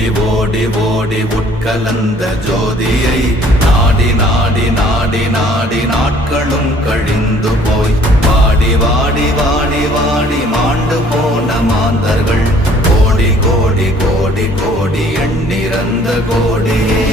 ஓடி ஓடி ஓடி உட்கலந்த ஜோதியை நாடி நாடி நாடி நாடி நாட்களும் கழிந்து போய் வாடி வாடி வாடி வாடி மாண்டு போன மாந்தர்கள் கோடி கோடி கோடி கோடி எண்ணிறந்த கோடியே